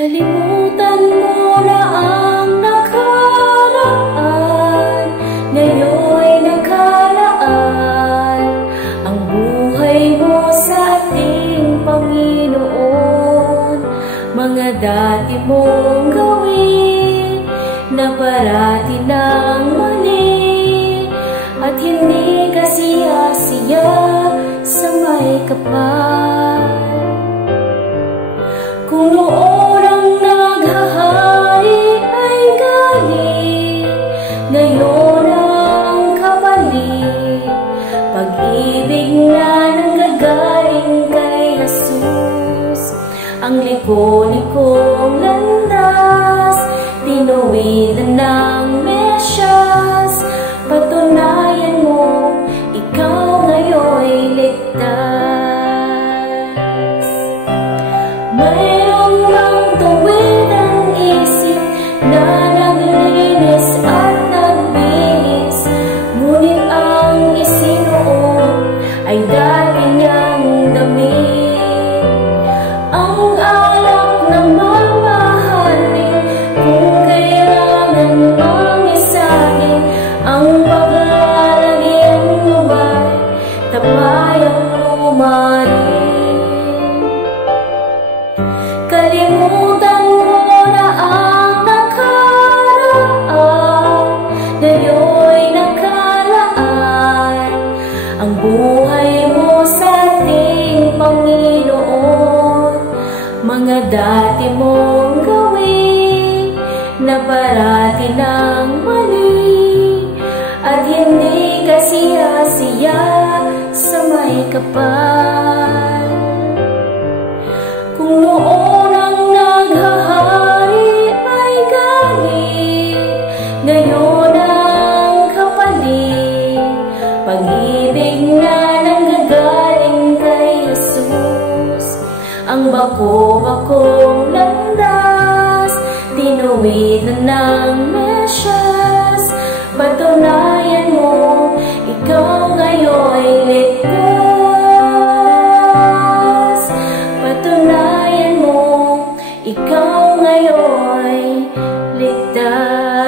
Kalimutan mo na ang nakaraan, ngayon'y nakalaan ang buhay mo sa ating Panginoon. Mga dati mong gawin na parati nang mali, at hindi ka siya sa may kapal. Kung noon ang naghahari ay galing, ngayon ang kapalit, pag-ibig na nanggagaling kay Jesus. Ang liko-likong landas, tinuwiran ng Mesyas, patunayan mo, ikaw ngayon'y ligtas. Mayroon mang tuwid ang isip na naglinis at nagbihis, ngunit ang isinuot ay dati niyang damit. Ang alak na mamahalin, kung kailangan mang isahin, ang paglalagyan mo ba'y tapayang lumarin? Kalimutan mo na ang nakaraan, ngayon'y nakalaan ang buhay mo sa ating Panginoon. Mga dati mong gawin na parati nang mali, at hindi ka siya sa may kapal. Kung noon ang naghahari ay galing, ngayon ang kapalit, pag-ibig na nanggagaling kay Jesus. Ang bako-bakong landas, tinuwiran ng Mesyas, patunayan mo, ikaw ngayon'y ligtas. Patunayan mo, ikaw ngayon'y ligtas.